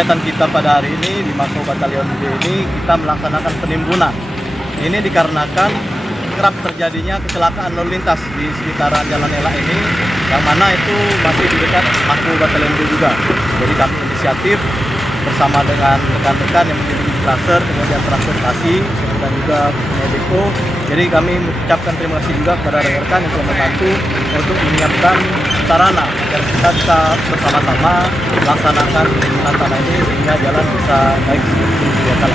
kegiatan kita pada hari ini di Mako Batalion B ini kita melaksanakan penimbunan. Ini dikarenakan kerap terjadinya kecelakaan lalu lintas di sekitaran Jalan Elak ini, yang mana itu masih di dekat Mako Batalion B juga. Jadi kami inisiatif bersama dengan rekan-rekan yang menjadi klaser, kemudian transportasi, kemudian juga Mediko. Jadi kami mengucapkan terima kasih juga kepada rekan-rekan yang telah membantu untuk menyiapkan sarana agar kita bisa bersama-sama melaksanakan penimbunan tanah ini sehingga jalan bisa baik seperti biasa.